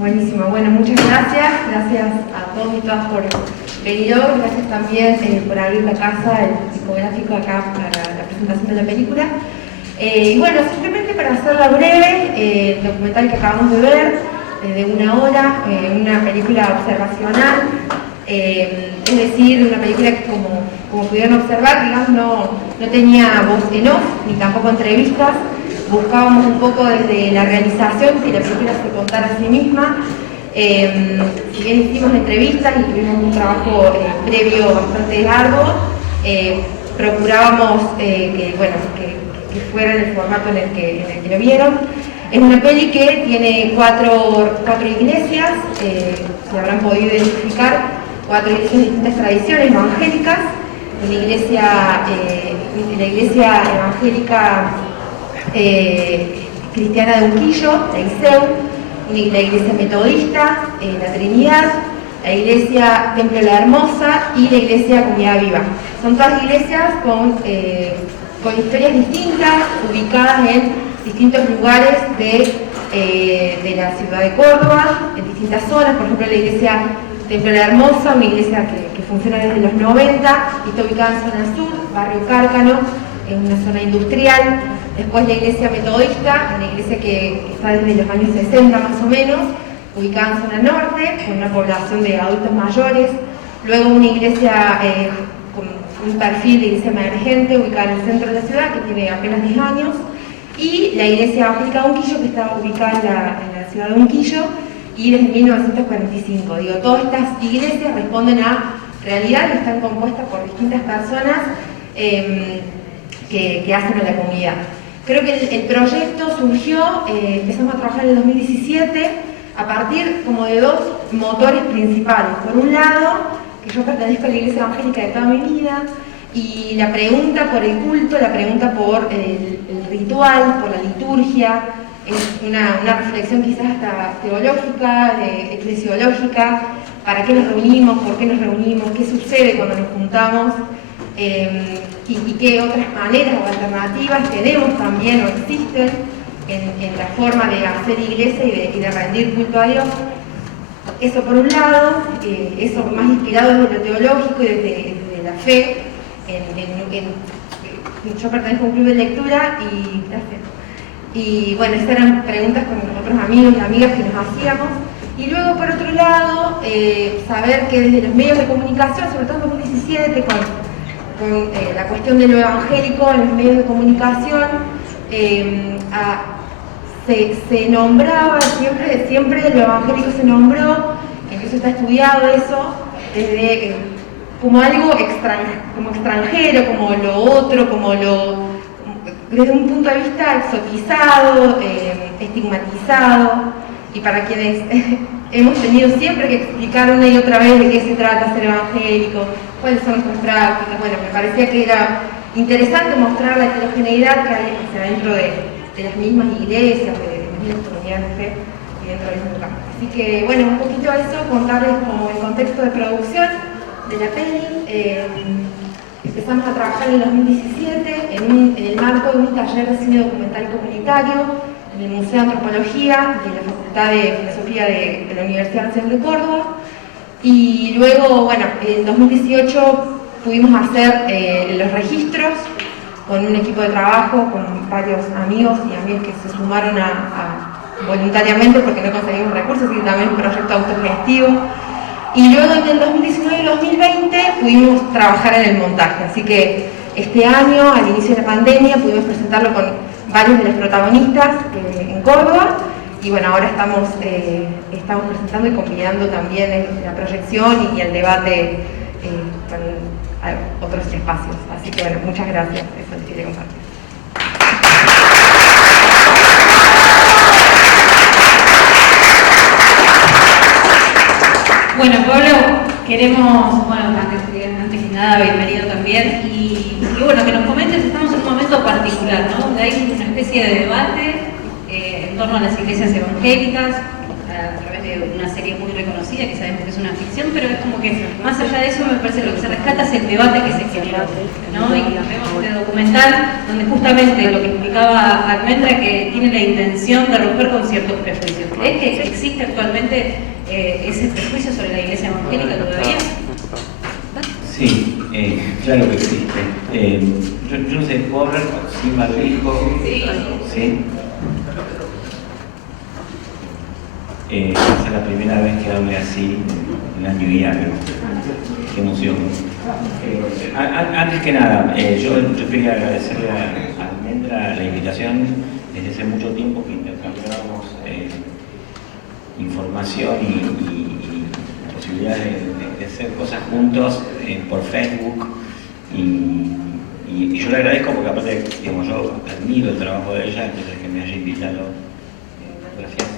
Buenísimo, bueno, muchas gracias. Gracias a todos y todas por venir hoy. Gracias también por abrir la casa, el psicográfico acá para la presentación de la película. Y bueno, simplemente para hacerla breve, el documental que acabamos de ver, de 1 hora, una película observacional, es decir, una película que como pudieron observar, digamos, no tenía voz en off, ni tampoco entrevistas. Buscábamos un poco desde la realización que la película se contara a sí misma. Si bien hicimos entrevistas y tuvimos un trabajo previo bastante largo, procurábamos que fuera en el formato en el que lo vieron. Es una peli que tiene cuatro iglesias, se habrán podido identificar, 4 iglesias de distintas tradiciones evangélicas. La iglesia evangélica cristiana de Unquillo, la ISEU, la iglesia metodista, la Trinidad, la iglesia Templo de la Hermosa y la iglesia Comunidad Viva. Son todas iglesias con historias distintas, ubicadas en distintos lugares de la ciudad de Córdoba, en distintas zonas. Por ejemplo, la iglesia Templo de la Hermosa, una iglesia que funciona desde los 90, está ubicada en zona sur, barrio Cárcano, en una zona industrial. Después la iglesia metodista, una iglesia que está desde los años 60 más o menos, ubicada en zona norte, con una población de adultos mayores. Luego una iglesia con un perfil de iglesia emergente, ubicada en el centro de la ciudad, que tiene apenas 10 años. Y la iglesia evangélica de Unquillo, que está ubicada en la ciudad de Unquillo, y desde 1945. Digo, todas estas iglesias responden a realidad que están compuestas por distintas personas que hacen a la comunidad. Creo que el proyecto surgió, empezamos a trabajar en el 2017, a partir como de 2 motores principales. Por un lado, que yo pertenezco a la iglesia evangélica de toda mi vida, y la pregunta por el culto, la pregunta por el ritual, por la liturgia, es una reflexión quizás hasta teológica, eclesiológica, para qué nos reunimos, por qué nos reunimos, qué sucede cuando nos juntamos, y qué otras maneras o alternativas tenemos también o existen en la forma de hacer iglesia y de rendir culto a Dios. Eso por un lado, eso más inspirado desde lo teológico y desde la fe. Yo pertenezco a un club de lectura y bueno, estas eran preguntas con otros amigos y amigas que nos hacíamos. Y luego, por otro lado, saber que desde los medios de comunicación, sobre todo en 2017, con la cuestión de lo evangélico en los medios de comunicación, se nombraba, siempre lo evangélico se nombró, incluso está estudiado eso, desde como algo extranjero, como lo otro, desde un punto de vista exotizado, estigmatizado, y para quienes hemos tenido siempre que explicar una y otra vez de qué se trata ser evangélico, cuáles son nuestras prácticas. Bueno, me parecía que era interesante mostrar la heterogeneidad que hay dentro de las mismas iglesias, de las mismas comunidades de fe y dentro del mismo campo. Así que, bueno, un poquito eso, contarles como el contexto de producción de la peli. Empezamos a trabajar en el 2017 en el marco de un taller de cine documental comunitario en el Museo de Antropología de la Facultad de Filosofía de la Universidad Nacional de Córdoba. Y luego, bueno, en 2018 pudimos hacer los registros con un equipo de trabajo, con varios amigos y amigas que se sumaron voluntariamente porque no conseguimos recursos, y también un proyecto autogestivo. Y luego en el 2019 y 2020 pudimos trabajar en el montaje, así que este año, al inicio de la pandemia, pudimos presentarlo con varios de los protagonistas en Córdoba, y bueno, ahora estamos presentando y convidando también la proyección y el debate con otros espacios. Así que bueno, muchas gracias, eso les quería compartir. Bueno, Pablo, queremos, antes que nada, bienvenido también, y bueno, que nos comentes, estamos en un momento particular, ¿no? Donde hay una especie de debate en torno a las iglesias evangélicas, a través de una serie muy reconocida, que sabemos que es una ficción, pero es como que más allá de eso me parece lo que se rescata es el debate que se generó, ¿no? Y vemos este documental donde justamente lo que explicaba Almendra, que tiene la intención de romper con ciertos prejuicios. ¿Crees que existe actualmente ese prejuicio sobre la iglesia evangélica todavía? Sí, claro que existe. Yo no sé, ¿puedo hablar sin barbijo? Sí. ¿Sí? Esta es la primera vez que hablo así en la año y algo. Qué emoción. Antes que nada, yo quería agradecerle a Almendra la invitación. Desde hace mucho tiempo que intercambiábamos información y la posibilidad de hacer cosas juntos por Facebook. Y yo le agradezco porque aparte, digamos, yo admiro el trabajo de ella, entonces que me haya invitado. Gracias.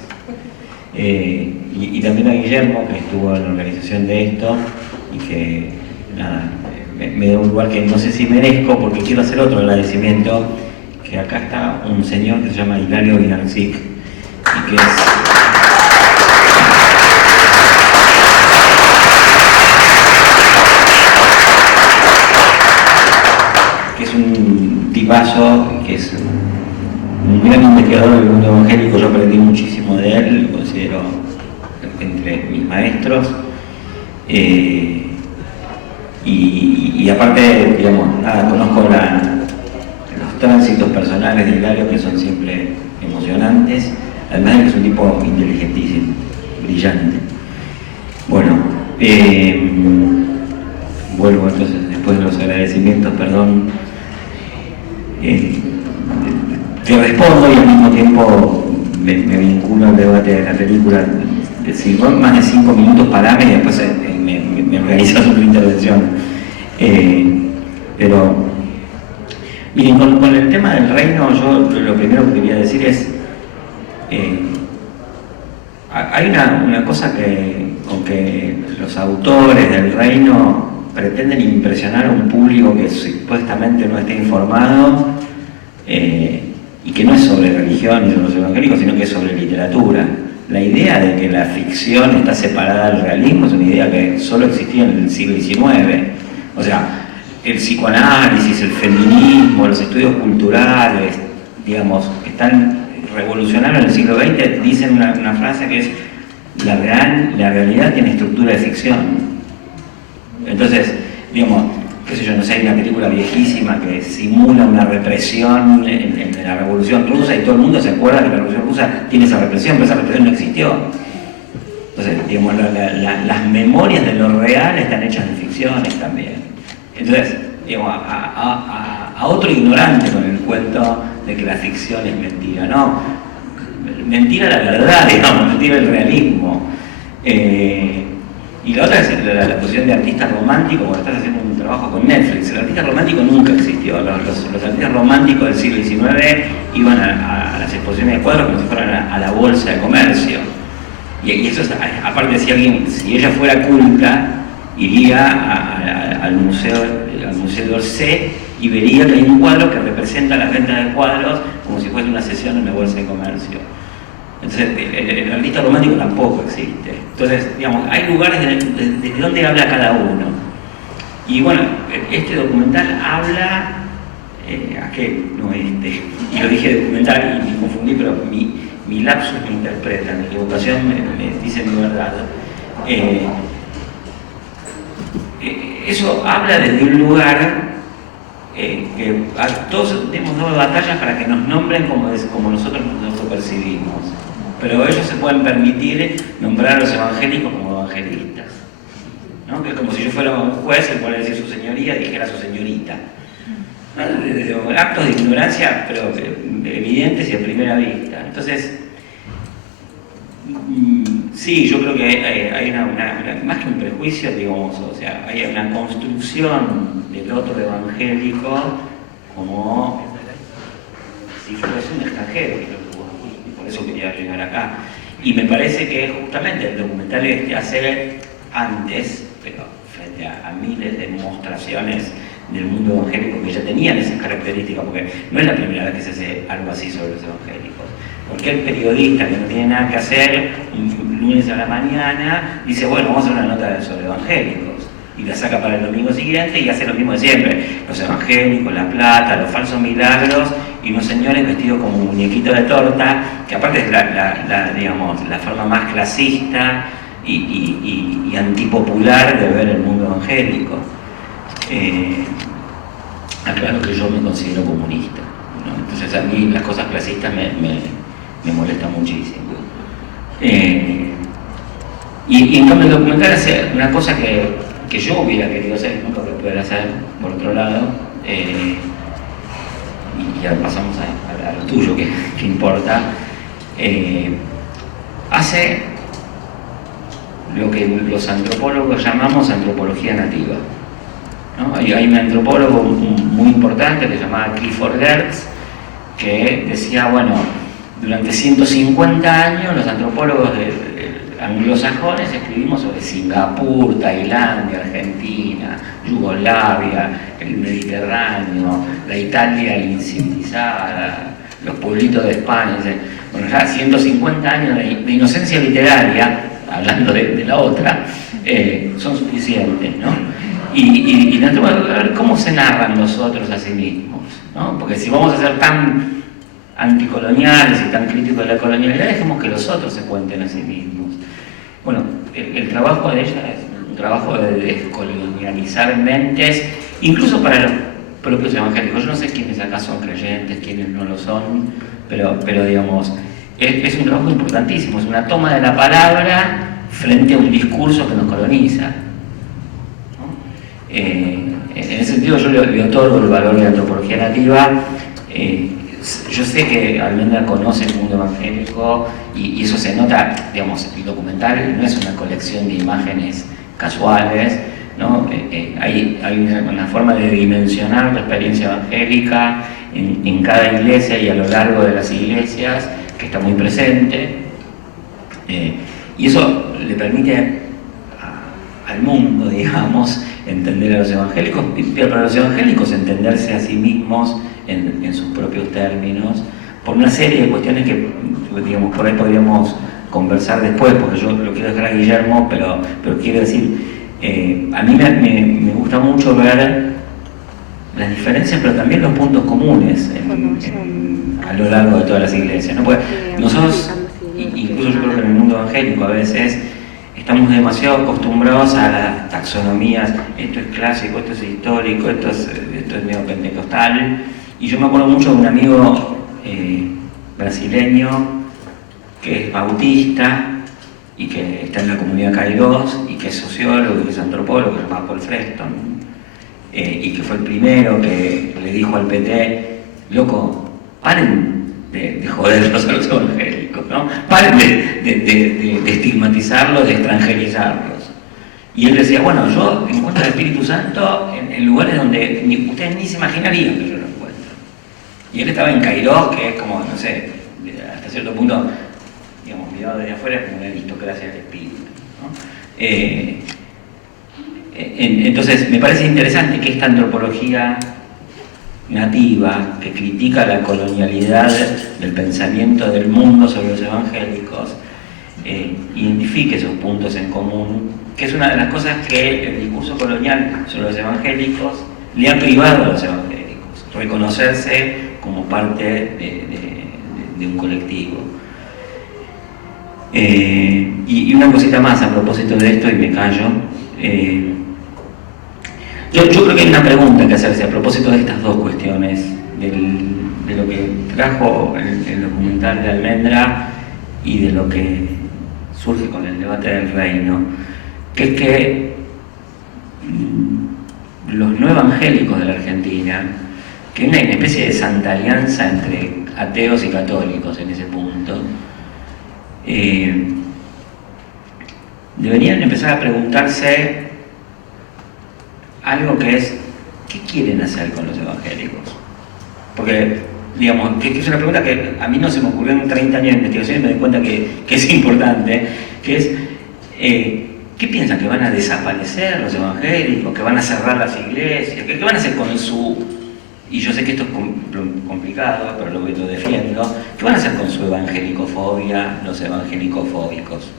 Y también a Guillermo, que estuvo en la organización de esto y que, nada, me da un lugar que no sé si merezco porque quiero hacer otro agradecimiento, que acá está un señor que se llama Hilario Guinarzic y que es un tipazo, que es un gran investigador del mundo evangélico. Yo aprendí muchísimo de él, lo considero entre mis maestros. Y aparte, digamos, nada, conozco los tránsitos personales de Hilario, que son siempre emocionantes, además de que es un tipo inteligentísimo, brillante. Bueno, vuelvo entonces, después de los agradecimientos, perdón. Te respondo y al mismo tiempo me vinculo al debate de la película. Si vos más de 5 minutos parame y después me organizas tu intervención. Pero, miren, con el tema del reino, yo lo primero que quería decir es, hay una cosa con que los autores del reino pretenden impresionar a un público que supuestamente no está informado, y que no es sobre religión ni sobre los evangélicos, sino que es sobre literatura. La idea de que la ficción está separada del realismo es una idea que solo existía en el siglo XIX. O sea, el psicoanálisis, el feminismo, los estudios culturales, digamos, están revolucionarios en el siglo XX, dicen una frase que es: la realidad tiene estructura de ficción. Entonces, digamos, qué sé yo, no sé, hay una película viejísima que simula una represión en la Revolución Rusa y todo el mundo se acuerda que la Revolución Rusa tiene esa represión, pero esa represión no existió. Entonces, digamos, las memorias de lo real están hechas de ficciones también. Entonces, digamos, a otro ignorante con el cuento de que la ficción es mentira, ¿no? Mentira la verdad, digamos, mentira el realismo. Y la otra es la posición de artista romántico, cuando estás haciendo un trabajo con Netflix. El artista romántico nunca existió. Los artistas románticos del siglo XIX iban a las exposiciones de cuadros como si fueran a la bolsa de comercio. Y eso es, aparte, si ella fuera culta, iría al museo d'Orsay y vería que hay un cuadro que representa la venta de cuadros como si fuese una sesión en la bolsa de comercio. Entonces, el artista romántico tampoco existe. Entonces, digamos, hay lugares desde donde habla cada uno. Y bueno, este documental habla, y lo dije documental y me confundí, pero mi lapsus me interpreta, mi equivocación me dice mi verdad. Eso habla desde un lugar que todos hemos dado batallas para que nos nombren como nosotros nos percibimos. Pero ellos se pueden permitir nombrar a los evangélicos como evangelistas, ¿no? Que es como si yo fuera un juez y pudiera decir su señoría, dijera su señorita. ¿No? Actos de ignorancia, pero evidentes y a primera vista. Entonces, sí, yo creo que hay más que un prejuicio, digamos, o sea, hay una construcción del otro evangélico como si fuese un extranjero. Por eso quería llegar acá. Y me parece que justamente el documental hace antes, pero frente a miles de demostraciones del mundo evangélico que ya tenían esas características, porque no es la primera vez que se hace algo así sobre los evangélicos. Porque el periodista que no tiene nada que hacer lunes a la mañana, dice, bueno, vamos a hacer una nota sobre evangélicos. Y la saca para el domingo siguiente y hace lo mismo de siempre. Los evangélicos, la plata, los falsos milagros y unos señores vestidos como un muñequito de torta, que aparte es digamos, la forma más clasista y antipopular de ver el mundo evangélico. Aclaro que yo me considero comunista, ¿no? Entonces a mí las cosas clasistas me molestan muchísimo. Y en cambio el documental hace una cosa que yo hubiera querido hacer, nunca lo pude hacer, por otro lado, y ya pasamos a lo tuyo, que importa, hace lo que los antropólogos llamamos antropología nativa, ¿no? Hay un antropólogo muy importante que se llamaba Clifford Geertz, que decía, bueno, durante 150 años los antropólogos anglosajones escribimos sobre Singapur, Tailandia, Argentina, Yugoslavia, el Mediterráneo, la Italia incivilizada, los pueblitos de España. Bueno, ya 150 años de inocencia literaria, hablando de la otra, son suficientes, ¿no? Y a ver cómo se narran nosotros a sí mismos, ¿no? Porque si vamos a ser tan anticoloniales y tan críticos de la colonialidad, dejemos que los otros se cuenten a sí mismos. Bueno, el trabajo de ella es un trabajo de descolonializar mentes, incluso para los propios evangélicos. Yo no sé quiénes acá son creyentes, quiénes no lo son, pero digamos, es un trabajo importantísimo, es una toma de la palabra frente a un discurso que nos coloniza, ¿no? En ese sentido yo le otorgo el valor de la antropología nativa. Yo sé que Almendra conoce el mundo evangélico y eso se nota, digamos, el documental no es una colección de imágenes casuales, ¿no? Hay una forma de dimensionar la experiencia evangélica en cada iglesia y a lo largo de las iglesias que está muy presente, y eso le permite al mundo, digamos, entender a los evangélicos, pero para los evangélicos entenderse a sí mismos en sus propios términos, por una serie de cuestiones que, digamos, por ahí podríamos conversar después, porque yo lo quiero dejar a Guillermo, pero quiero decir, a mí me gusta mucho ver las diferencias, pero también los puntos comunes a lo largo de todas las iglesias, ¿no? Porque nosotros, incluso yo creo que en el mundo evangélico a veces, estamos demasiado acostumbrados a las taxonomías, esto es clásico, esto es histórico, esto es neopentecostal. Y yo me acuerdo mucho de un amigo brasileño que es bautista y que está en la comunidad Kairos y que es sociólogo y que es antropólogo, que se llama Paul Freston, y que fue el primero que le dijo al PT, loco, paren de joderlos a los evangélicos, ¿no? Paren de estigmatizarlos, de extranjerizarlos. Y él decía, bueno, yo encuentro al Espíritu Santo en lugares donde ustedes ni se imaginarían que yo lo encuentro. Y él estaba en Kairos, que es como, no sé, hasta cierto punto, digamos, mirado desde afuera, es como una aristocracia del espíritu, ¿no? Entonces, me parece interesante que esta antropología nativa, que critica la colonialidad del pensamiento del mundo sobre los evangélicos, identifique esos puntos en común, que es una de las cosas que el discurso colonial sobre los evangélicos le ha privado a los evangélicos, reconocerse como parte de un colectivo. Y una cosita más a propósito de esto, y me callo. Yo creo que hay una pregunta que hacerse a propósito de estas dos cuestiones, de lo que trajo el documental de Almendra y de lo que surge con el debate del reino, que es que los no evangélicos de la Argentina, que hay una especie de santa alianza entre ateos y católicos en ese punto, deberían empezar a preguntarse algo que es, ¿qué quieren hacer con los evangélicos? Porque, digamos, que es una pregunta que a mí no se me ocurrió en 30 años de investigación y me doy cuenta que es importante, que es, ¿qué piensan? ¿Que van a desaparecer los evangélicos? ¿Que van a cerrar las iglesias? ¿Qué van a hacer con su...? Y yo sé que esto es complicado, pero lo defiendo. ¿Qué van a hacer con su evangelicofobia los evangelicofóbicos?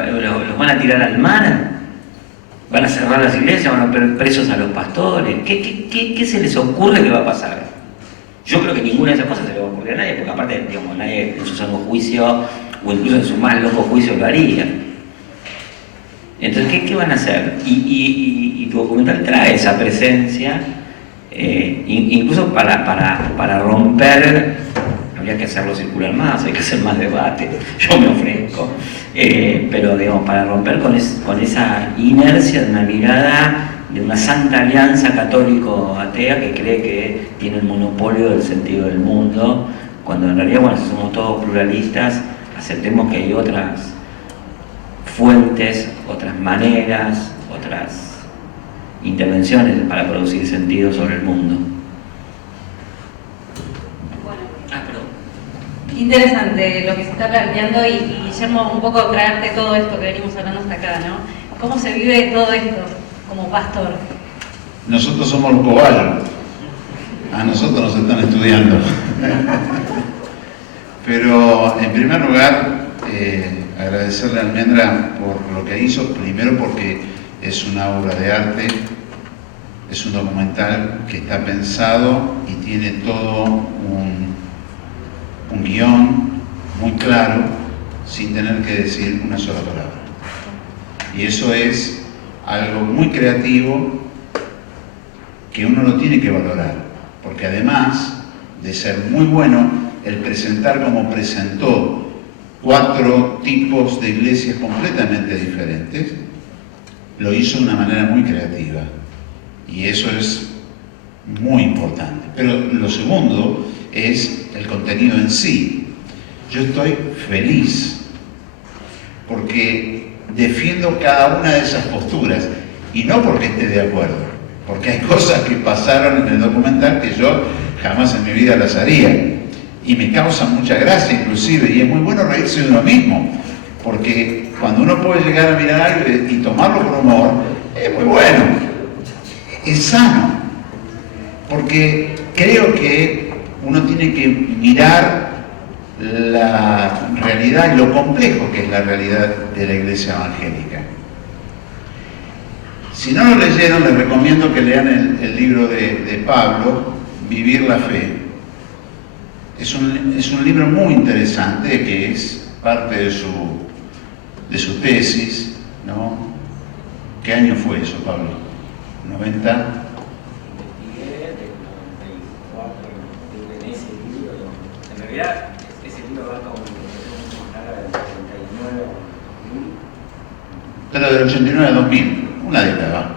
¿Los van a tirar al mar? ¿Van a cerrar las iglesias? ¿Van a poner presos a los pastores? ¿Qué se les ocurre que va a pasar? Yo creo que ninguna de esas cosas se le va a ocurrir a nadie, porque aparte, digamos, nadie en su sano juicio, o incluso en su más loco juicio, lo haría. Entonces, ¿qué van a hacer? Y tu documental trae esa presencia, incluso para romper, habría que hacerlo circular más, hay que hacer más debate, yo me ofrezco, pero digamos, para romper con esa inercia de una mirada de una santa alianza católico-atea que cree que tiene el monopolio del sentido del mundo, cuando en realidad, bueno, si somos todos pluralistas, aceptemos que hay otras fuentes, otras maneras, otras intervenciones para producir sentido sobre el mundo. Interesante lo que se está planteando y Guillermo, un poco traerte todo esto que venimos hablando hasta acá, ¿no? ¿Cómo se vive todo esto como pastor? Nosotros somos los cobayos. A nosotros nos están estudiando. Pero en primer lugar, agradecerle a Almendra por lo que hizo, primero porque es una obra de arte, es un documental que está pensado y tiene todo un guión muy claro, sin tener que decir una sola palabra. Y eso es algo muy creativo que uno lo tiene que valorar, porque además de ser muy bueno el presentar como presentó 4 tipos de iglesias completamente diferentes, lo hizo de una manera muy creativa, y eso es muy importante. Pero lo segundo es el contenido en sí. Yo estoy feliz porque defiendo cada una de esas posturas, y no porque esté de acuerdo, porque hay cosas que pasaron en el documental que yo jamás en mi vida las haría, y me causan mucha gracia inclusive, y es muy bueno reírse de uno mismo, porque cuando uno puede llegar a mirar algo y tomarlo con humor, es muy bueno, es sano, porque creo que uno tiene que mirar la realidad y lo complejo que es la realidad de la iglesia evangélica. Si no lo leyeron, les recomiendo que lean el libro de Pablo, Vivir la Fe. Es un libro muy interesante que es parte de su tesis, ¿no? ¿Qué año fue eso, Pablo? ¿90? Ese libro va como del 89 pero del 89 a 2000, una década,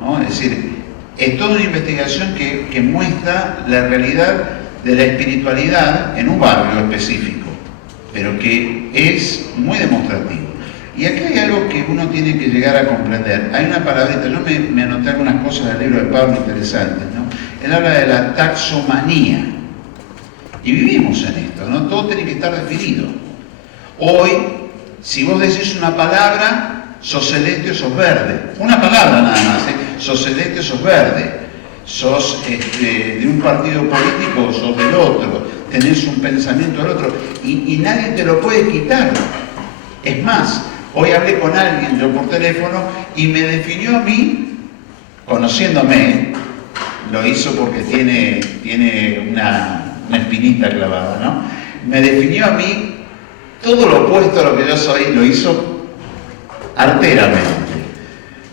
¿no? Es decir, es toda una investigación que muestra la realidad de la espiritualidad en un barrio específico, pero que es muy demostrativo. Y aquí hay algo que uno tiene que llegar a comprender. Hay una palabrita, yo me anoté algunas cosas del libro de Pablo interesantes, ¿no? Él habla de la taxomanía. Y vivimos en esto, ¿no? Todo tiene que estar definido. Hoy, si vos decís una palabra, sos celeste o sos verde. Una palabra nada más, ¿eh? Sos celeste o sos verde. Sos de un partido político o sos del otro. Tenés un pensamiento del otro. Y nadie te lo puede quitar. Es más, hoy hablé con alguien, yo por teléfono, y me definió a mí, conociéndome, lo hizo porque tiene una espinita clavada, ¿no? Me definió a mí todo lo opuesto a lo que yo soy, lo hizo arteramente,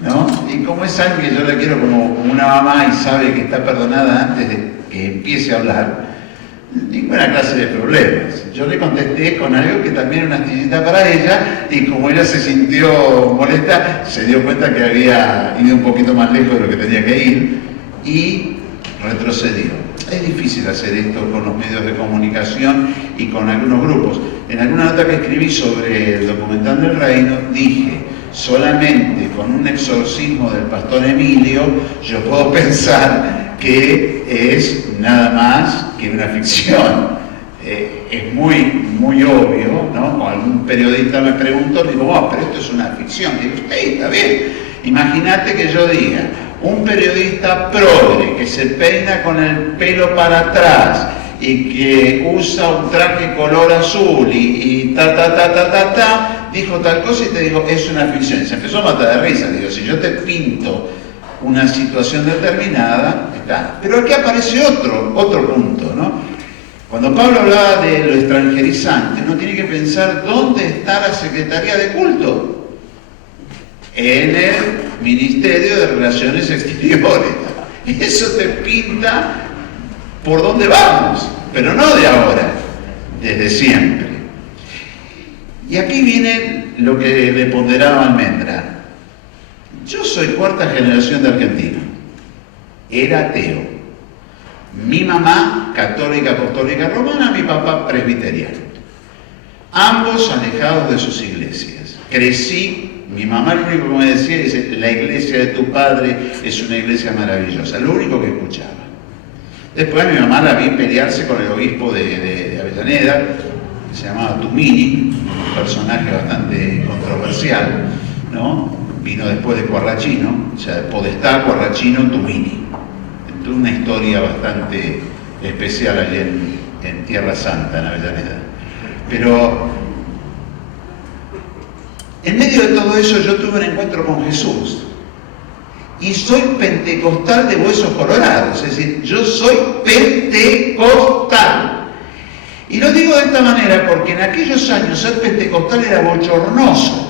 ¿no? Y como es alguien que yo le quiero como una mamá y sabe que está perdonada antes de que empiece a hablar, ninguna clase de problemas. Yo le contesté con algo que también era una astillita para ella, y como ella se sintió molesta, se dio cuenta que había ido un poquito más lejos de lo que tenía que ir y retrocedió. Es difícil hacer esto con los medios de comunicación y con algunos grupos. En alguna nota que escribí sobre el documental del reino, dije, solamente con un exorcismo del pastor Emilio, yo puedo pensar que es nada más que una ficción. Es muy obvio, ¿no? Cuando algún periodista me preguntó, digo, oh, pero esto es una ficción. Digo, hey, está bien. Imagínate que yo diga, un periodista progre que se peina con el pelo para atrás y que usa un traje color azul y dijo tal cosa y te digo, es una ficción. Y se empezó a matar de risa. Digo, si yo te pinto una situación determinada, está. Pero aquí aparece otro punto, ¿no? Cuando Pablo hablaba de lo extranjerizante, uno tiene que pensar dónde está la Secretaría de Culto. En el Ministerio de Relaciones Exteriores. Eso te pinta por dónde vamos, pero no de ahora, desde siempre. Y aquí viene lo que le ponderaba Almendra. Yo soy cuarta generación de argentino. Era ateo. Mi mamá, católica apostólica romana, mi papá presbiteriano. Ambos alejados de sus iglesias. Crecí, mi mamá lo único que me decía es, la iglesia de tu padre es una iglesia maravillosa, lo único que escuchaba. Después mi mamá la vi pelearse con el obispo de Avellaneda, que se llamaba Tumini, un personaje bastante controversial, ¿no? Vino después de Quarracino, o sea, de Podestá, Quarracino, Tumini. Entonces una historia bastante especial allí en Tierra Santa, en Avellaneda. Pero en medio de todo eso yo tuve un encuentro con Jesús. Y soy pentecostal de huesos colorados, es decir, yo soy pentecostal. Y lo digo de esta manera porque en aquellos años ser pentecostal era bochornoso.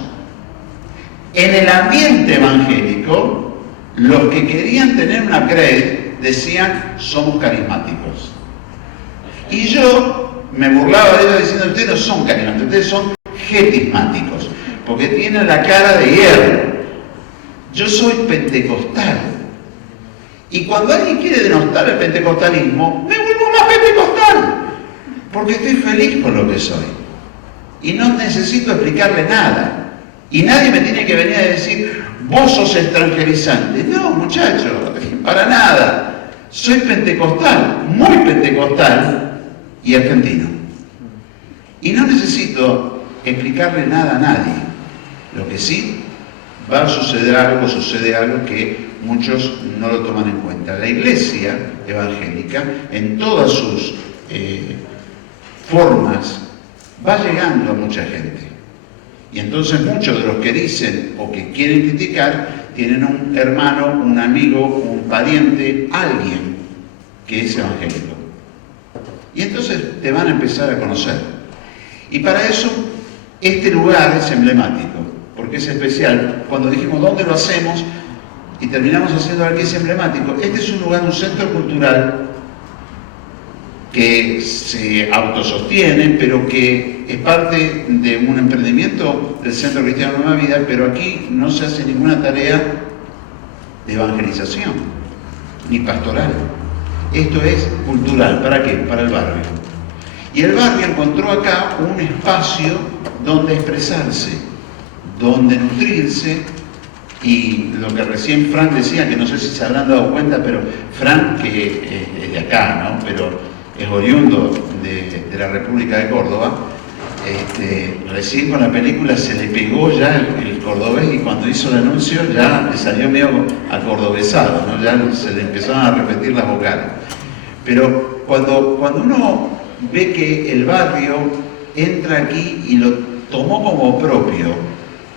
En el ambiente evangélico, los que querían tener una cred decían, somos carismáticos. Y yo me burlaba de ellos diciendo, ustedes no son carismáticos, ustedes son getismáticos, porque tienen la cara de hierro. Yo soy pentecostal. Y cuando alguien quiere denostar el pentecostalismo, me vuelvo más pentecostal. Porque estoy feliz con lo que soy. Y no necesito explicarle nada. Y nadie me tiene que venir a decir, vos sos extranjerizante. No, muchacho, para nada. Soy pentecostal, muy pentecostal y argentino. Y no necesito explicarle nada a nadie. Lo que sí va a sucede algo que muchos no lo toman en cuenta. La iglesia evangélica, en todas sus formas, va llegando a mucha gente. Y entonces muchos de los que dicen o que quieren criticar, tienen un hermano, un amigo, un pariente, alguien que es evangélico. Y entonces te van a empezar a conocer. Y para eso, este lugar es emblemático. Porque es especial. Cuando dijimos dónde lo hacemos y terminamos haciendo aquí, es emblemático. Este es un lugar, un centro cultural que se autosostiene, pero que es parte de un emprendimiento del Centro Cristiano Nueva Vida, pero aquí no se hace ninguna tarea de evangelización, ni pastoral. Esto es cultural. ¿Para qué? Para el barrio. Y el barrio encontró acá un espacio donde expresarse, donde nutrirse, y lo que recién Fran decía, que no sé si se habrán dado cuenta, pero Fran, que es de acá, ¿no? Pero es oriundo de la República de Córdoba, recién con la película se le pegó ya el cordobés, y cuando hizo el anuncio ya le salió medio acordobesado, ¿no? Ya se le empezaron a repetir las vocales. Pero cuando uno ve que el barrio entra aquí y lo tomó como propio,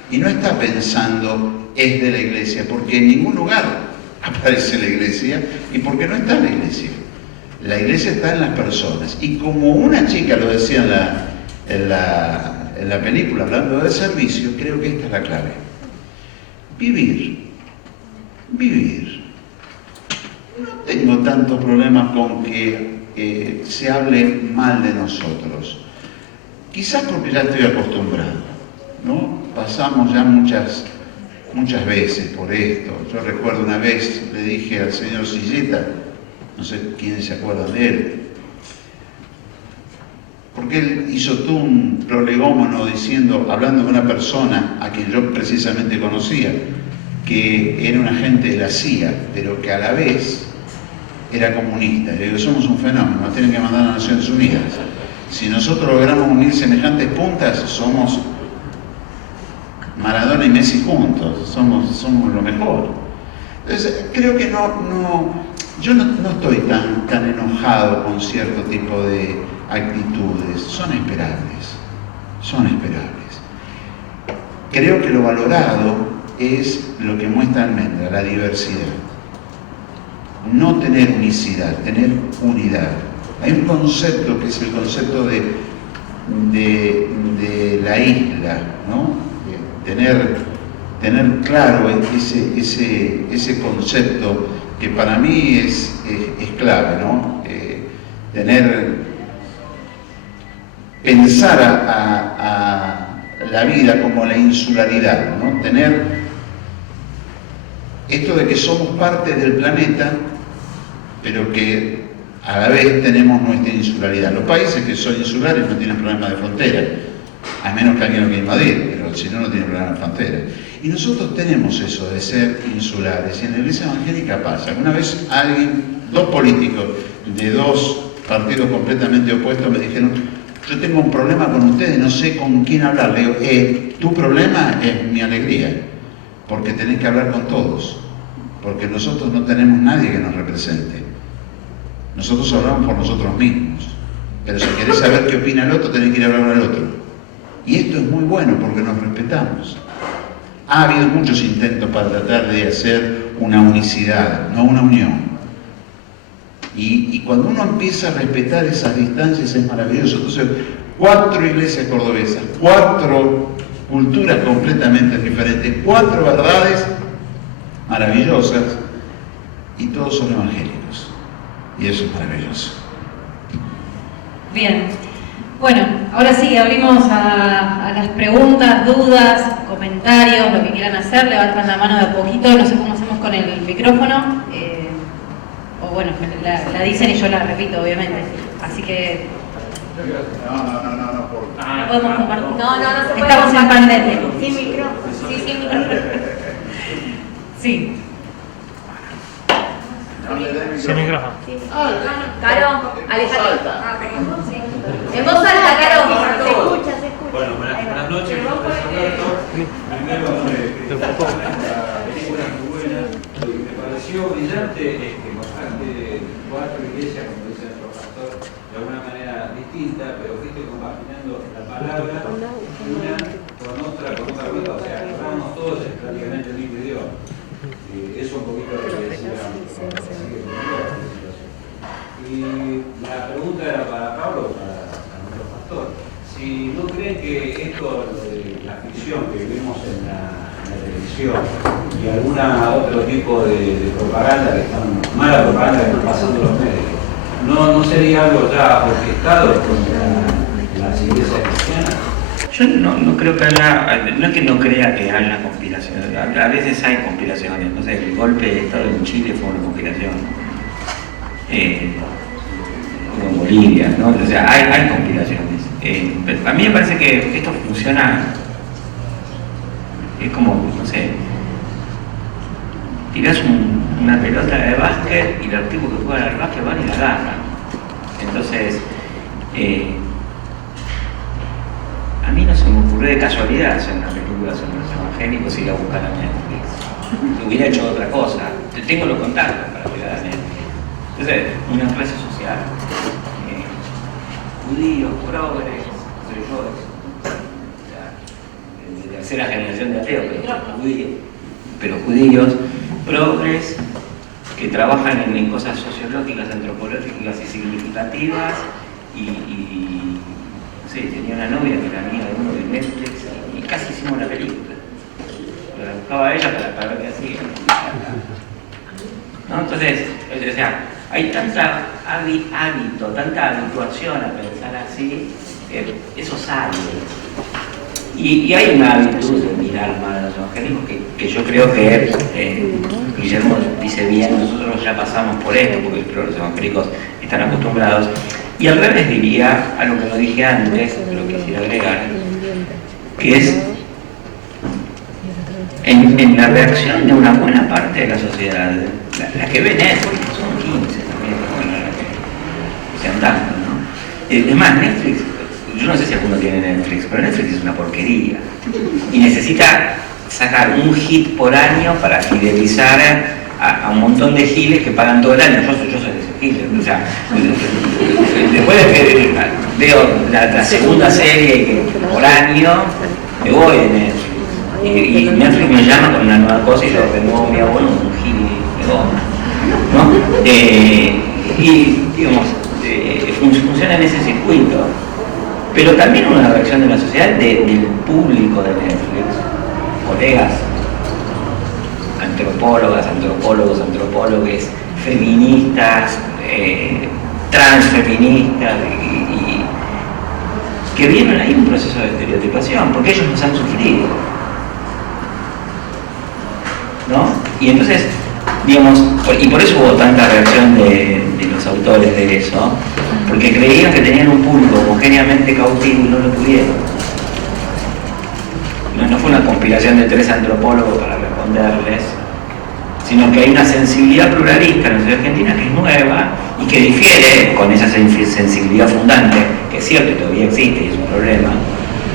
y no está pensando es de la iglesia, porque en ningún lugar aparece la iglesia y porque no está la iglesia. La iglesia está en las personas. Y como una chica lo decía en la película, hablando de servicio, creo que esta es la clave. Vivir. No tengo tantos problemas con que se hable mal de nosotros. Quizás porque ya estoy acostumbrado, ¿no? Pasamos ya muchas veces por esto. Yo recuerdo una vez, le dije al señor Silleta, no sé quiénes se acuerdan de él, porque él hizo todo un prolegómeno hablando de una persona a quien yo precisamente conocía, que era un agente de la CIA, pero que a la vez era comunista. Le digo, somos un fenómeno, nos tienen que mandar a las Naciones Unidas. Si nosotros logramos unir semejantes puntas, somos Maradona y Messi juntos, somos lo mejor. Entonces, creo que yo no estoy tan enojado con cierto tipo de actitudes, son esperables. creo que lo valorado es lo que muestra Almendra, la diversidad. No tener unicidad, tener unidad. Hay un concepto que es el concepto de la isla, ¿no? Tener claro ese concepto que para mí es clave, ¿no? Pensar a la vida como la insularidad, ¿no? Tener esto de que somos parte del planeta, pero que a la vez tenemos nuestra insularidad. Los países que son insulares no tienen problema de frontera, a menos que alguien lo quiera invadir, pero si no, no tienen problema de frontera. Y nosotros tenemos eso de ser insulares, y en la Iglesia Evangélica pasa. Una vez dos políticos de dos partidos completamente opuestos me dijeron: yo tengo un problema con ustedes, no sé con quién hablar. Le digo, tu problema es mi alegría, porque tenés que hablar con todos, porque nosotros no tenemos nadie que nos represente. Nosotros hablamos por nosotros mismos, pero si querés saber qué opina el otro, tenés que ir a hablar al otro. Y esto es muy bueno porque nos respetamos. Ha habido muchos intentos para tratar de hacer una unicidad, no una unión. Y cuando uno empieza a respetar esas distancias es maravilloso. Entonces, 4 iglesias cordobesas, 4 culturas completamente diferentes, 4 verdades maravillosas, y todos son evangélicos. Y eso es maravilloso. Bien. Bueno, ahora sí, abrimos a las preguntas, dudas, comentarios, lo que quieran hacer. Levantan la mano de a poquito, no sé cómo hacemos con el micrófono. O bueno, la dicen y yo la repito, obviamente. Así que... No podemos compartir. No se puede. Estamos en pandemia. Sin micrófono. Sí, sin micrófono. Sí. Sin micrófono. Caro, alejate. En voz alta, Caro. Se escucha. Bueno, buenas noches, profesor Alberto. Primero, la película es muy buena. Lo que me pareció brillante es que mostraste 4 iglesias, como dice nuestro pastor, de alguna manera distinta, pero fuiste compaginando la palabra una con otra cosa. O sea, hablamos todos prácticamente el mismo idioma. Eso un poquito lo que decíamos. Y la pregunta era para Pablo, para nuestro pastor. Si no creen que esto de la ficción que vivimos en la televisión y alguna otro tipo de propaganda mala propaganda que están pasando los medios, ¿no sería algo ya orquestado con las iglesias cristianas? Yo no creo que haya, no es que no crea que haya conspiración, a veces hay conspiraciones, no sé, el golpe de Estado en Chile fue una conspiración, como en Bolivia, ¿no? O sea, hay conspiraciones. Pero a mí me parece que esto funciona, es como, no sé, tirás una pelota de básquet y los tipos que juegan al básquet van y la agarran. Entonces, a mí no se me ocurrió de casualidad hacer una película sobre los evangélicos y la buscar a Netflix. Hubiera hecho otra cosa. Tengo los contactos para llegar a Netflix. Entonces, una clase social, judíos, progres, soy yo, de tercera generación de ateos, pero judíos, progres, que trabajan en cosas sociológicas, antropológicas y significativas, y no sé, tenía una novia que era amiga de uno de Netflix, y casi hicimos la película. La buscaba a ella para ver qué hacía. ¿No? Entonces, o sea, hay tanta hábito, tanta habituación a pensar así, que eso sale. Y hay una habitud de mirar mal a los evangélicos que yo creo que Guillermo dice bien, nosotros ya pasamos por esto, porque los evangélicos están acostumbrados. Y al revés diría, algo que no dije antes, lo quisiera agregar, que es en la reacción de una buena parte de la sociedad, la que ve Netflix, son 15 también, bueno, que sean tantos, ¿no? Es más, Netflix, yo no sé si alguno tiene Netflix, pero Netflix es una porquería y necesita sacar un hit por año para fidelizar a un montón de giles que pagan todo el año. Yo soy de esos giles, o sea, después de que veo la segunda serie por año, me voy de Netflix. Y Netflix me llama con una nueva cosa y yo renuevo mi abono un gil de goma, ¿no? Y digamos, funciona en ese circuito. Pero también una reacción de la sociedad, del público de Netflix, colegas, antropólogas, antropólogos, antropólogues, feministas, transfeministas, y que vieron ahí un proceso de estereotipación, porque ellos nos han sufrido, ¿no? Y entonces, digamos, y por eso hubo tanta reacción de los autores de eso, porque creían que tenían un público homogéneamente cautivo y no lo tuvieron. No fue una conspiración de 3 antropólogos para responderles, sino que hay una sensibilidad pluralista en la sociedad argentina que es nueva y que difiere con esa sensibilidad fundante, que es cierto y todavía existe y es un problema,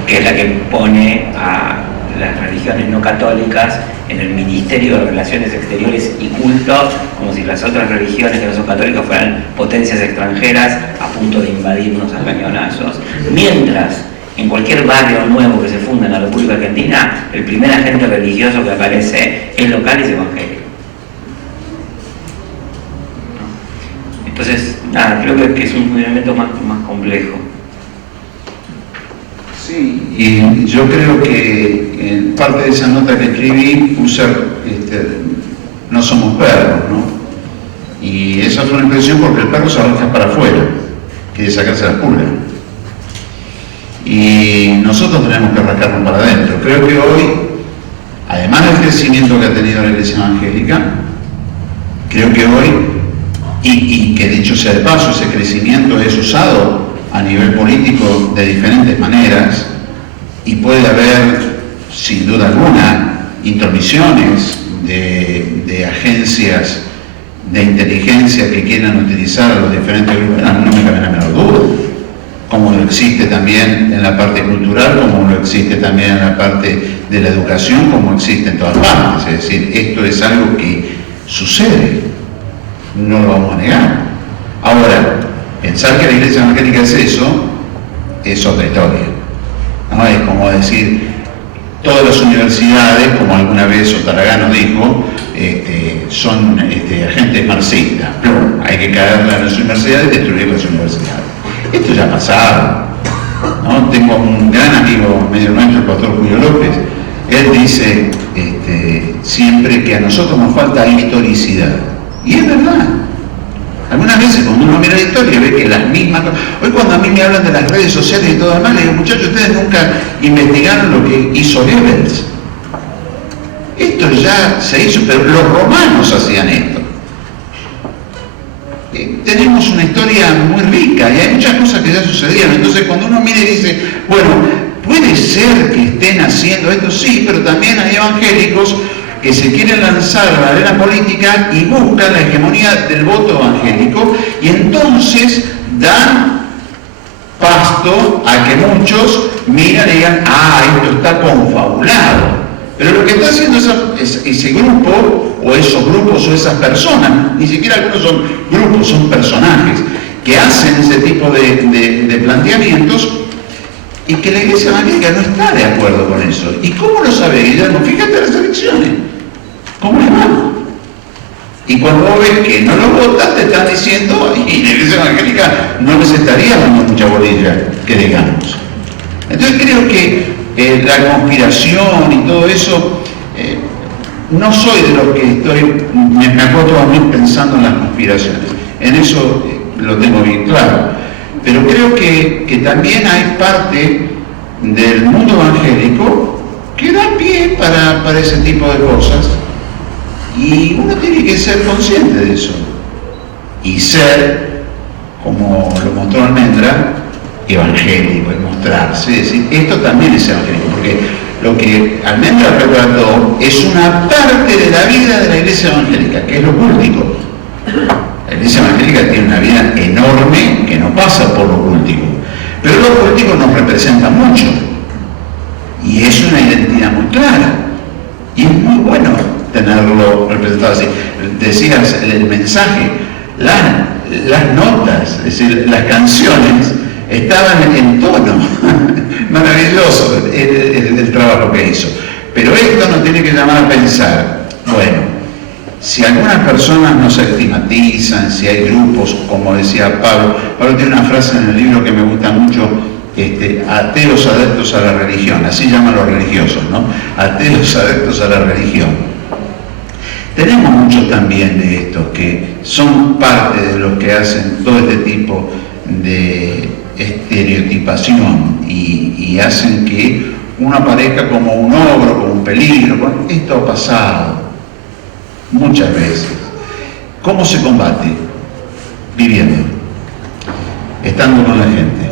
que es la que pone a las religiones no católicas en el Ministerio de Relaciones Exteriores y Culto, como si las otras religiones que no son católicas fueran potencias extranjeras a punto de invadirnos a cañonazos, mientras en cualquier barrio nuevo que se funda en la República Argentina, el primer agente religioso que aparece es local y es evangélico. Entonces, nada, creo que es un funcionamiento más complejo. Sí, y yo creo que en parte de esa nota que escribí puse no somos perros, ¿no? Y esa fue una impresión porque el perro se arranca para afuera, quiere sacarse la pulga. Y nosotros tenemos que arrancarnos para adentro. Creo que hoy, además del crecimiento que ha tenido la Iglesia Evangélica, creo que hoy, y que dicho sea de paso, ese crecimiento es usado a nivel político de diferentes maneras, y puede haber, sin duda alguna, intromisiones de agencias de inteligencia que quieran utilizar a los diferentes grupos, no me cabe la menor duda, como lo existe también en la parte cultural, como lo existe también en la parte de la educación, como existe en todas partes. Es decir, esto es algo que sucede, no lo vamos a negar. Ahora, pensar que la Iglesia Evangélica es eso, es otra historia, ¿no? Es como decir, todas las universidades, como alguna vez Otaragano dijo, son agentes marxistas. Hay que caerle a las universidades y destruir las universidades. Esto ya ha pasado, ¿no? Tengo un gran amigo medio nuestro, el pastor Julio López. Él dice siempre que a nosotros nos falta historicidad. Y es verdad. Algunas veces cuando uno mira la historia ve que las mismas cosas. Hoy cuando a mí me hablan de las redes sociales y todo lo demás, le digo, muchachos, ustedes nunca investigaron lo que hizo Goebbels. Esto ya se hizo, pero los romanos hacían esto. Tenemos una historia muy rica y hay muchas cosas que ya sucedieron. Entonces cuando uno mira y dice, bueno, puede ser que estén haciendo esto, sí, pero también hay evangélicos que se quieren lanzar a la arena política y buscan la hegemonía del voto evangélico, y entonces dan pasto a que muchos miran y digan, esto está confabulado. Pero lo que está haciendo ese grupo, o esos grupos, o esas personas, ni siquiera algunos son grupos, son personajes, que hacen ese tipo de planteamientos, y que la Iglesia Evangélica no está de acuerdo con eso. ¿Y cómo lo sabe Guillermo? Fíjate las elecciones. ¿Cómo le va? Y cuando vos ves que no lo votan, te están diciendo, y la Iglesia Evangélica no les estaría dando mucha bolilla, que digamos. Entonces creo que la conspiración y todo eso, no soy de los que me acuerdo a mí pensando en las conspiraciones. En eso lo tengo bien claro. Pero creo que también hay parte del mundo evangélico que da pie para ese tipo de cosas, y uno tiene que ser consciente de eso y ser, como lo mostró Almendra, evangélico, y mostrarse, es decir, esto también es evangélico, porque lo que Almendra retrató es una parte de la vida de la Iglesia Evangélica, que es lo cultico. La Iglesia Evangélica tiene una vida enorme que no pasa por lo cultico, pero lo cultico nos representa mucho y es una identidad muy clara y es muy bueno tenerlo representado así. Decías el mensaje, las notas, es decir, las canciones estaban en tono. Maravilloso el trabajo que hizo. Pero esto nos tiene que llamar a pensar, bueno, si algunas personas nos estigmatizan, si hay grupos, como decía Pablo tiene una frase en el libro que me gusta mucho, ateos adeptos a la religión, así llaman los religiosos, ¿no? Ateos adeptos a la religión. Tenemos muchos también de estos que son parte de los que hacen todo este tipo de estereotipación y hacen que uno aparezca como un ogro, como un peligro. Esto ha pasado muchas veces. ¿Cómo se combate? Viviendo, estando con la gente.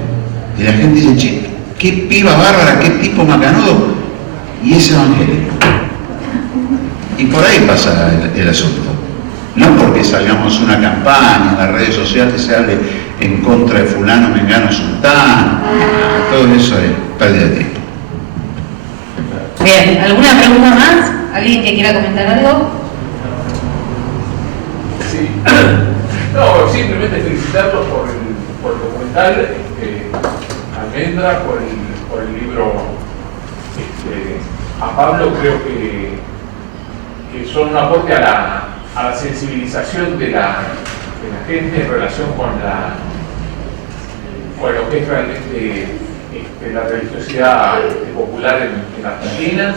Y la gente dice, che, qué piba bárbara, qué tipo macanudo, y es evangélico. Y por ahí pasa el asunto. No porque salgamos una campaña en las redes sociales, se hable en contra de fulano, mengano, sultán, todo eso es pérdida de tiempo. Bien, ¿alguna pregunta más? ¿Alguien que quiera comentar algo? Sí. No, simplemente felicitarlos por el documental, Almendra, por el libro. A Pablo creo que son un aporte a la sensibilización de la gente en relación con lo que es realmente la religiosidad popular en Argentina.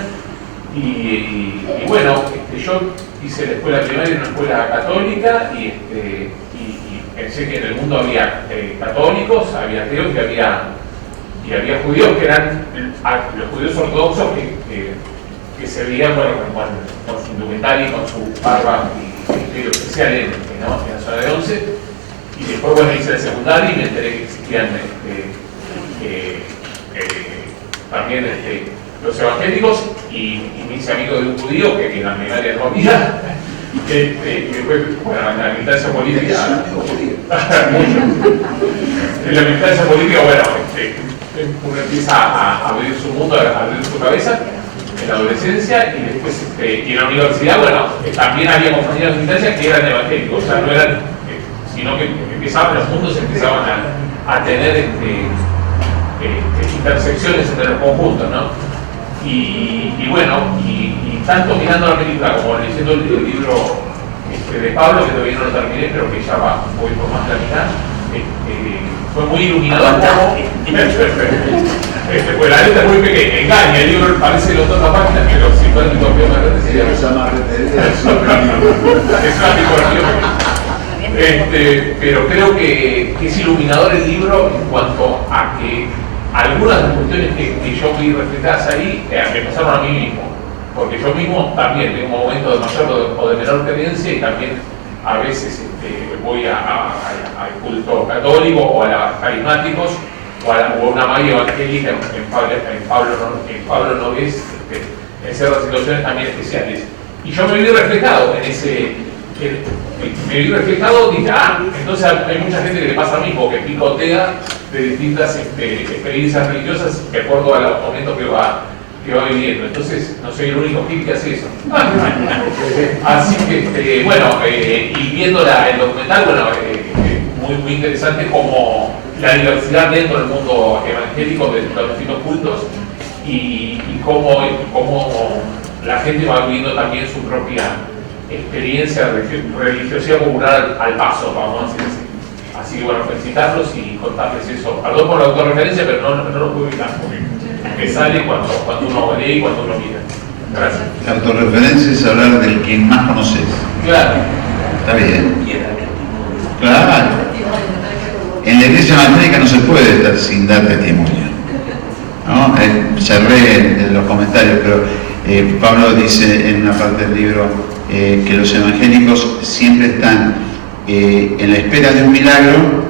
Y bueno, yo hice la escuela primaria en una escuela católica y pensé que en el mundo había católicos, había ateos y había judíos que eran los judíos ortodoxos que se veían con su indumentaria y con su barba y pelo especial en la zona de Once. Y después hice la secundaria y me enteré que existían también los evangélicos y me hice amigo de un judío que en la primaria no había. Y después, en la militancia política, en la militancia política, uno empieza a abrir su mundo, a abrir su cabeza en la adolescencia y después, y en la universidad, también había compañeros de militancia que eran evangélicos, o sea, no eran, sino que los mundos empezaban a tener intersecciones entre los conjuntos, ¿no? Y tanto mirando la película como leyendo el libro de Pablo, que todavía no lo terminé, pero que ya voy por más de la mitad, fue muy iluminador. Pues la letra es muy pequeña, engaña, el libro parece los otras páginas, pero si fuera mi copia más grande sería es una tipografía. Pero creo que es iluminador el libro en cuanto a que algunas de las cuestiones que yo vi reflejadas ahí me pasaron a mí mismo, porque yo mismo también tengo momentos de mayor o de menor creencia y también a veces voy al culto católico o a los carismáticos o a una María evangélica en Pablo no ves en ciertas situaciones también especiales. Y yo me vi reflejado en ese... me vi reflejado, dije, entonces hay mucha gente que le pasa lo mismo, que picotea de distintas experiencias religiosas de acuerdo a los momentos que va viviendo. Entonces, no soy el único que hace eso. Así que, y viendo el documental, muy interesante como la diversidad dentro del mundo evangélico de los distintos cultos y cómo la gente va viviendo también su propia experiencia de religiosidad popular al paso, vamos a decir así. Así que felicitarlos y contarles eso. Perdón por la autorreferencia, pero no lo puedo evitar, porque me sale cuando uno lee y cuando uno mira. Gracias. La autorreferencia es hablar del que más conoces. Claro. Está bien. Claro. En la iglesia evangélica no se puede estar sin dar testimonio, ¿no? Cerré en los comentarios, pero Pablo dice en una parte del libro que los evangélicos siempre están en la espera de un milagro,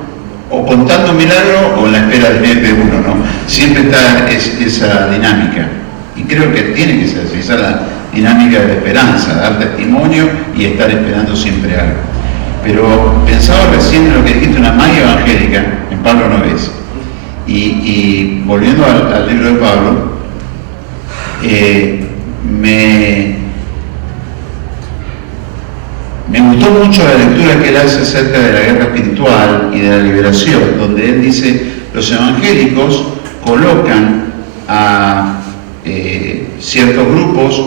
o contando un milagro, o en la espera de uno, ¿no? Siempre está esa dinámica. Y creo que tiene que ser así, esa es la dinámica de la esperanza, dar testimonio y estar esperando siempre algo. Pero pensaba recién en lo que dijiste, una magia evangélica, en Pablo no ves. Y volviendo al libro de Pablo, me gustó mucho la lectura que él hace acerca de la guerra espiritual y de la liberación, donde él dice, los evangélicos colocan a ciertos grupos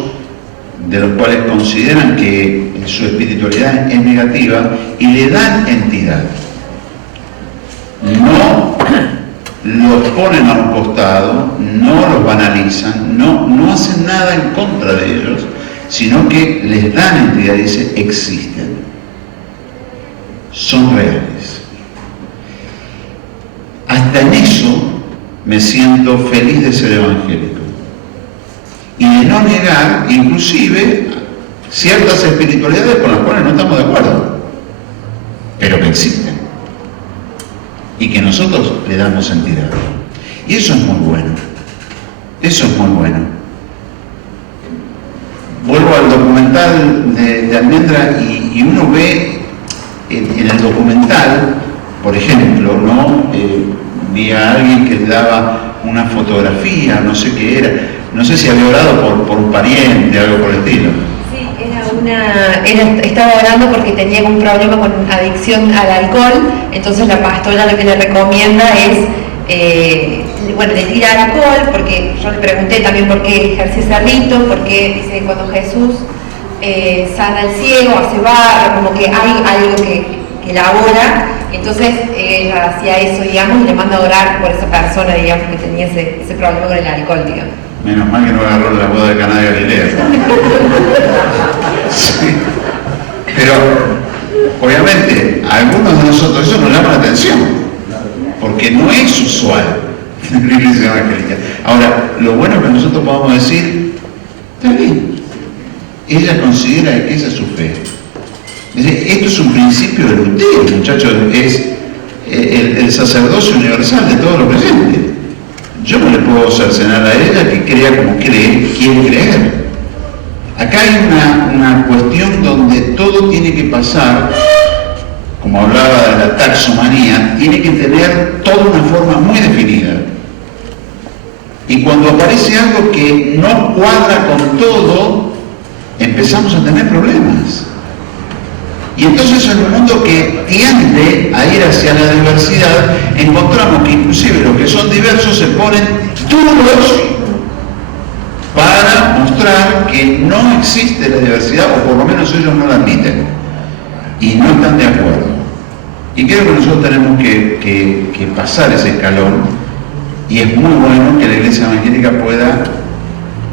de los cuales consideran que su espiritualidad es negativa y le dan entidad. No los ponen a un costado, no los banalizan, no hacen nada en contra de ellos, sino que les dan entidad y dicen, existen, son reales. Hasta en eso me siento feliz de ser evangélico y de no negar inclusive ciertas espiritualidades con las cuales no estamos de acuerdo, pero que existen y que nosotros le damos entidad. Y eso es muy bueno, eso es muy bueno. Vuelvo al documental de Almendra y uno ve en el documental, por ejemplo, ¿no? Vi a alguien que le daba una fotografía, no sé qué era, no sé si había orado por un pariente, algo por el estilo. Sí, estaba orando porque tenía un problema con adicción al alcohol, entonces la pastora lo que le recomienda es, le tira alcohol, porque yo le pregunté también por qué ejerce ese rito, porque dice cuando Jesús sana al ciego, hace barro, como que hay algo que elabora, entonces ella hacía eso, digamos, y le manda a orar por esa persona, digamos, que tenía ese problema con el alcohol, digamos. Menos mal que no agarró la boda de Caná de Galilea. Sí. Pero, obviamente, a algunos de nosotros eso nos llama la atención, porque no es usual en la iglesia evangélica. Ahora, lo bueno es que nosotros podamos decir, está bien, ella considera que esa es su fe. Es decir, esto es un principio de Lutero, muchachos, es el sacerdocio universal de todos los creyentes. Yo no le puedo cercenar a ella que crea como quiere creer. Acá hay una cuestión donde todo tiene que pasar, como hablaba de la taxonomía, tiene que tener toda una forma muy definida. Y cuando aparece algo que no cuadra con todo, empezamos a tener problemas. Y entonces en un mundo que tiende a ir hacia la diversidad, encontramos que inclusive los que son diversos se ponen duros para mostrar que no existe la diversidad, o por lo menos ellos no la admiten, y no están de acuerdo. Y creo que nosotros tenemos que pasar ese escalón, y es muy bueno que la Iglesia Evangélica pueda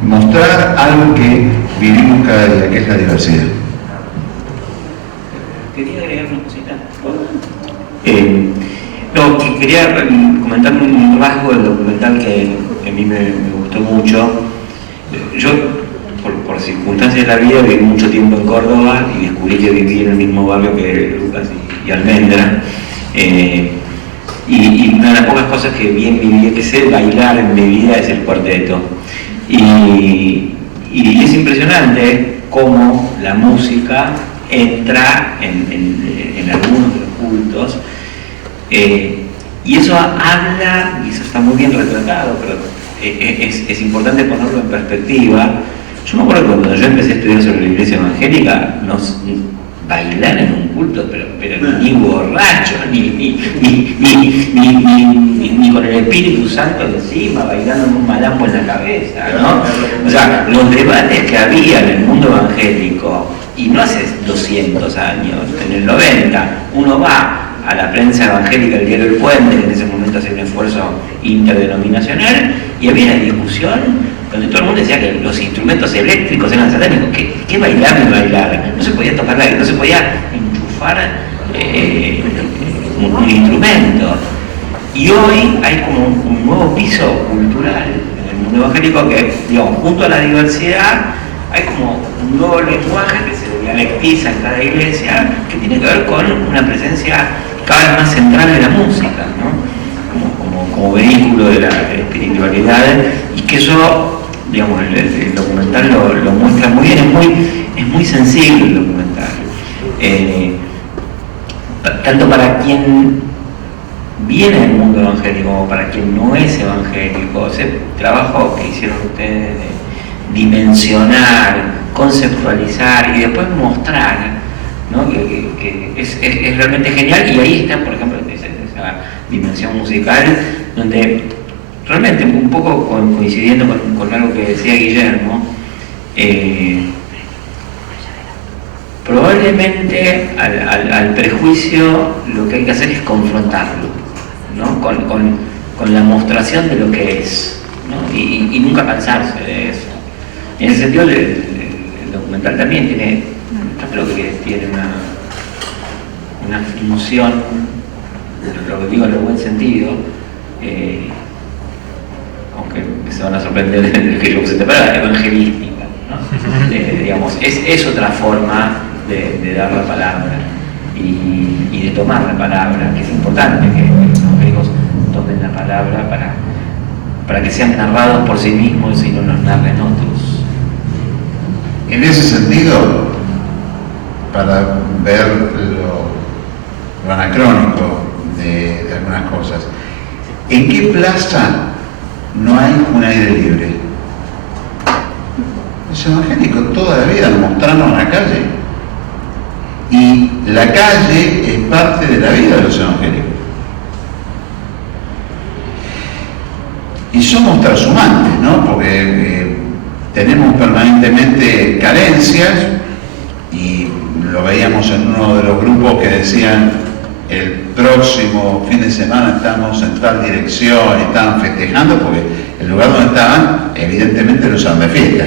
mostrar algo que vivimos cada día, que es la diversidad. Quería agregar una cosita. Quería comentar un rasgo del documental que a mí me gustó mucho. Yo, por circunstancias de la vida, viví mucho tiempo en Córdoba y descubrí que viví en el mismo barrio que Lucas y Almendra. Y una de las pocas cosas que bien viví, que sé bailar en mi vida, es el cuarteto. Y es impresionante cómo la música entra en algunos de los cultos, y eso habla, y eso está muy bien retratado, pero es importante ponerlo en perspectiva. Yo me acuerdo que cuando yo empecé a estudiar sobre la iglesia evangélica, bailar en un culto, pero ni borracho, ni con el Espíritu Santo encima, bailando en un malambo en la cabeza, ¿no? O sea, los debates que había en el mundo evangélico, y no hace 200 años, en el 90, uno va a la prensa evangélica del diario El Puente, que en ese momento hacía un esfuerzo interdenominacional, y había una discusión donde todo el mundo decía que los instrumentos eléctricos eran satánicos. ¿Qué bailar ni bailar? No se podía tocar no se podía enchufar un instrumento. Y hoy hay como un nuevo piso cultural en el mundo evangélico que, digamos, junto a la diversidad, hay como un nuevo lenguaje que se dialectiza en cada iglesia, que tiene que ver con una presencia cada vez más central de la música, ¿no? Como vehículo de la espiritualidad, y que eso, digamos, el documental lo muestra muy bien. Es muy sensible el documental, tanto para quien viene del mundo evangélico como para quien no es evangélico. Ese trabajo que hicieron ustedes de dimensionar, conceptualizar y después mostrar, ¿no? que es realmente genial. Y ahí está, por ejemplo, esa dimensión musical, donde realmente un poco coincidiendo con algo que decía Guillermo, probablemente al prejuicio lo que hay que hacer es confrontarlo, ¿no? con la mostración de lo que es, ¿no? y nunca cansarse de eso. Y en ese sentido el documental también tiene, yo creo que tiene una función, lo que digo en el buen sentido, aunque se van a sorprender de que yo use esta palabra, evangelística, ¿no? Digamos, es otra forma de dar la palabra y de tomar la palabra, que es importante que los evangélicos tomen la palabra para que sean narrados por sí mismos y no nos narren otros. En ese sentido, para ver lo anacrónico de algunas cosas, ¿en qué plaza no hay un aire libre? Los evangélicos toda la vida nos mostramos en la calle, y la calle es parte de la vida de los evangélicos. Y somos transhumantes, ¿no? Porque tenemos permanentemente carencias, y lo veíamos en uno de los grupos que decían: el próximo fin de semana estamos en tal dirección, y estaban festejando porque el lugar donde estaban evidentemente era un salón de fiesta,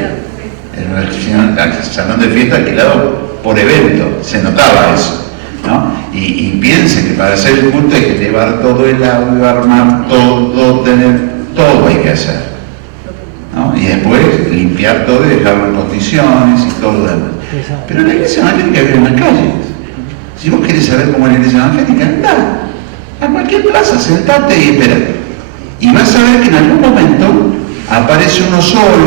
era el salón de fiesta alquilado por evento, se notaba eso, ¿no? Y piensen que para hacer el culto hay que llevar todo el audio, armar todo, tener todo, hay que hacer, ¿no? Y después limpiar todo y dejarlo en condiciones y todo lo demás. Pero la iglesia evangélica vive en las calles. Si vos querés saber cómo es la iglesia evangélica, andá a cualquier plaza, sentate y espera. Y vas a ver que en algún momento aparece uno solo,